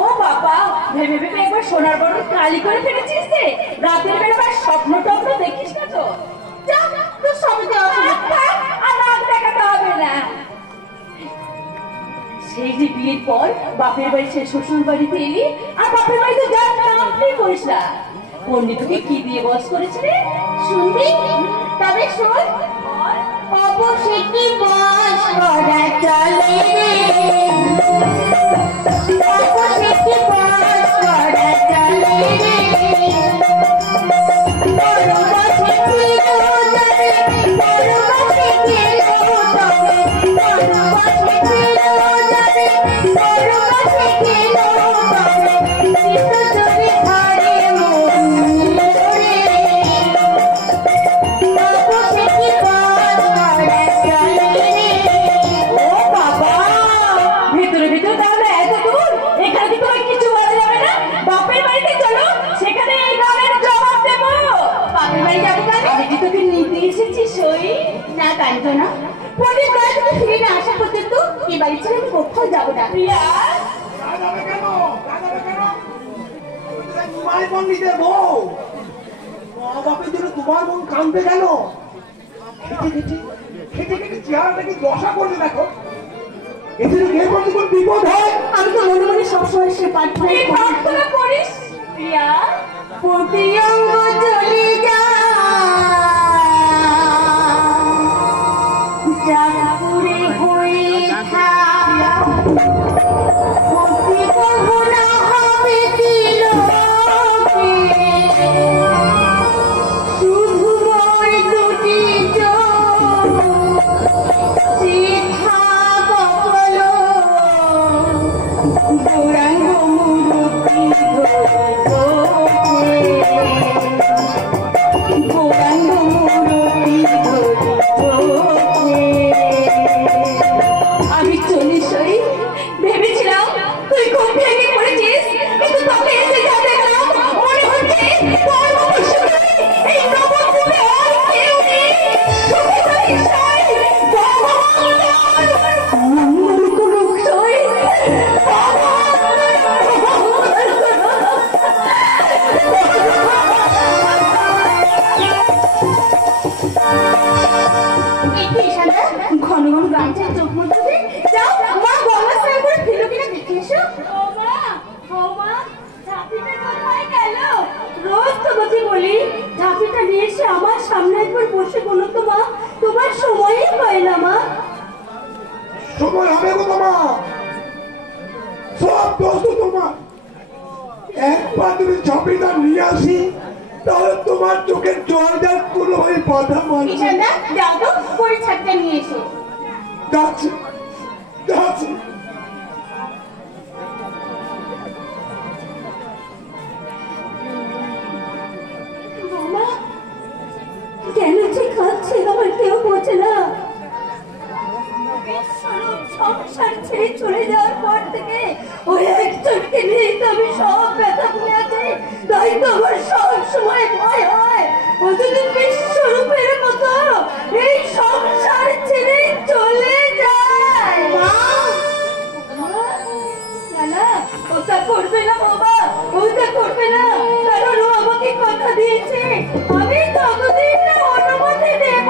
ও বাবা, ভেবে ভেবে একবার সোনার বড় কালি করে ফেলেছিস রে। রাতের বেলা আবার স্বপ্ন টপ্ন দেখিস না তো। তোর সবই আর রাত দেখাতে হবে না। সেই যে বিয়ের পর বাপের বাড়ি সে শ্বশুর বাড়িতে এলি, আর বাপের বাড়িতে যার নামতেই করিস না। পন্ডিত তোকে কি দিয়ে বস করেছে রে শুনবি? তবে শোন, অবশেষে বস করা চলে রে, অবশেষে বস করা চলে রে। কোথাও যাবো না। তোমার মন কাঁদবে কেন? খেটে খেটে চেহারাটাকে দশা করবে দেখো। এদের বিপদ হয়। আমি তো মনে মনে সবসময় সে প্রার্থনা করিস প্রিয়া, প্রতি অঙ্গ চলে যা পুরে হয়ে থাকা প্রতি কখনো হবে দিল শুধু মোর দুটি চিঠা কপল গৌরাঙ্গ মূর্তি গৌরাঙ্গ মূর্তি আমি চল্লিশ ভেবেছিলাম তুই খুব ভেঙে পড়েছিস, কিন্তু তোকে এসে যা দেখলাম মনে হচ্ছে এই নবদ্বীপে আর কেউ নেই। ঘন ঘন গাছে চোখ মুছতে যাও, মা গঙ্গা স্নান করে ফিরো কিনা দেখে এসো। রোজ তোমাকে বলি ঝাঁপিটা নিয়ে এসে আমার সামনে একবার বসে বলো তো মা, তোমার সময়ই হয় না মা। সময় হবে গো তোমা, সব দোষ তো তোমার। একবার তুমি ঝাঁপিটা নিয়ে আসি, তাহলে তোমার চোখের জল যার কোনোভাবে বাধা মানে। যাও তো পরীক্ষাটা নিয়ে এসো। যাচ্ছি যাচ্ছি। কেন যে খাচ্ছে আমার কেউ বোঝে না। সংসার ছেড়ে চলে যাওয়ার পর থেকে ওই একজনকে নিয়ে তো আমি সব ব্যথা ভুলে আছি। তাই তো আমার সব সময় ভয় হয় ও যদি বিশ্বরূপের মতো এই সংসার ছেড়ে চলে যায়। না না, ওটা করবে না বাবা, ওটা করবে না, কারণ ও আমাকে কথা দিয়েছে আমি ততদিন না অনুমতি দেব।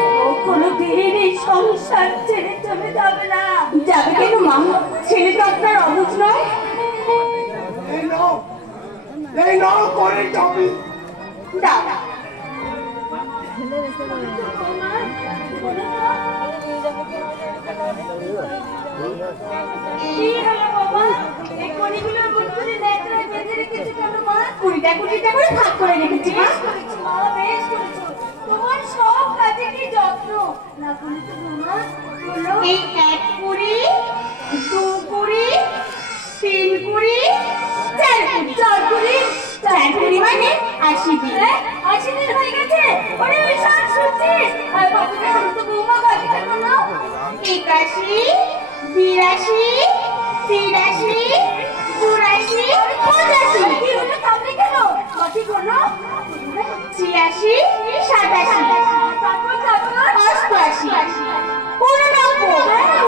ও কোনোদিন এই সংসার ছেড়ে চলে যাবে না। যাবে কেন মা? ছেলে তো আপনার অবুঝ নয়। এই নাও করে যাবি। দাদা কি হলো বাবা? এই কণিগুলোর বুদ্ধি নেত্রে বেঁধে রেখেছি কেন মা? কুড়িটা কুড়িটা করে ভাগ করে রেখেছি মা। মা বেশ করেছো, তোমার সব কাজে কি যত্ন না বলি তো মা। বলো এই 1 কুড়ি 2 কুড়ি 3 কুড়ি 4 কুড়ি 4 কুড়ি মানে 80 দিন। 80 দিন হয়ে গেছে। ওরে ওই সব শুনছিস? আর বাবুকে আমি তো বৌমা বাকি থাকো না। 81 82 83 84 85 কি হলো সামনে কেন? কত হলো? 86 87 তারপর 88 89 90